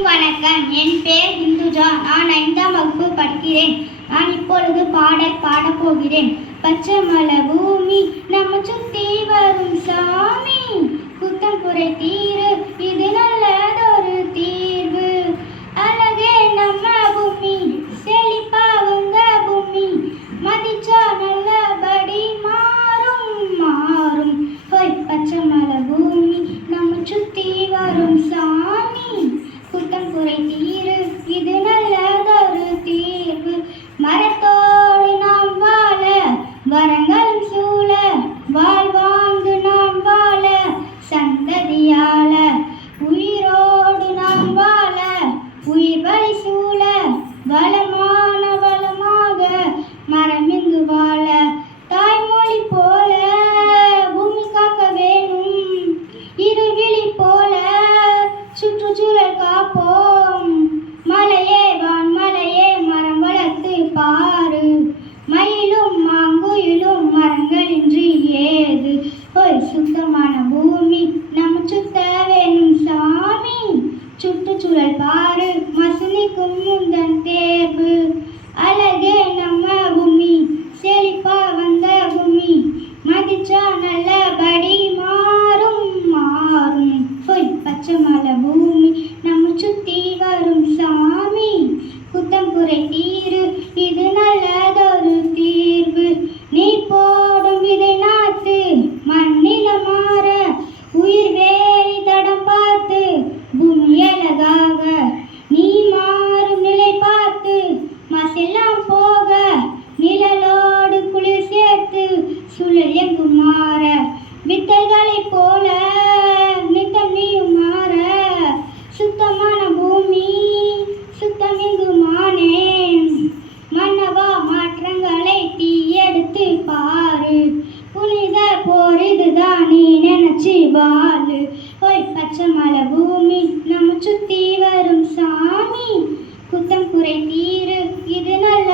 அனைவருக்கும் வணக்கம். என் பெயர் இந்துஜா. நான் 5ஆம் வகுப்பு படிக்கிறேன். நான் இப்பொழுது பாடல் பாடப் போகிறேன். பச்சை மலை பூமி நம்ம சுத்தி வரும் சாமி, குத்தம் குறை தீரு இது நல்லதொரு தீர்வு. அழகே நம்ம பூமி, செழிப்பா வந்த பூமி, மதிச்சா நல்லபடி மாறும் மாறும். ஹோய் பச்சை மலை பூமி நம்ம சுத்தி வரும் சாமி, குத்தம் குறை தீரு இது நல்லதொரு தீர்வு. மரத்தோடு நாம் வாழ, வரங்களும் சூழ, வாழ்வாங்கு நாம் வாழ, சந்ததியால உயிரோடு நாம் வாழ, உயிர் வழி சூழ, வளமான வளமாக மரமிங்கு வாழ. தாய்மொழி போல பூமி காக்க வேணும், இருவிழி போல சுற்றுச்சூழல் காப்போம். மலையே வான்மலையே மரம் வளர்த்து பாரு, மயிலும் மாங்குயிலும் மரங்களின்றி ஏது. ஓய் சுத்தமான பூமி நம்ம சுத்த வேணும் சாமி, சுற்றுச்சூழல் பாரு மசுனிக்கும் முந்தன் தேர்வு. அழகே நம்ம பூமி, செழிப்பா வந்த பூமி, மதிச்சா நல்லபடி மாறும் மாறும். ஓய் பச்சை மலை பூமி நம்ம சுத்தி வரும் சாமி, குத்தம் குறை தீரு இது நல்லதொரு தீர்வு. நீ போடும் விதை நாத்து மண்ணில மாற, உயிர் வேலி தடம் பார்த்து பூமி அழகாக, நீ மாறும் நிலை பார்த்து மசெல்லாம் போக, நிழலோடு குளிர் சேர்த்து சுழல் எங்கும் மாற. வித்தைகளைப் போல நித்தம் நீயும் மாற, சுத்தமான பூமி சுத்தமிங்கு மானேன். மன்னவா மாற்றங்களை தீ எடுத்து பாரு, புனித போர் இதுதான் நீ நினைச்சு வாழு. ஓய் பச்சை மலை பூமி நம்ம சுத்தி வரும் சாமி, குத்தம் குறை தீரு இது நல்ல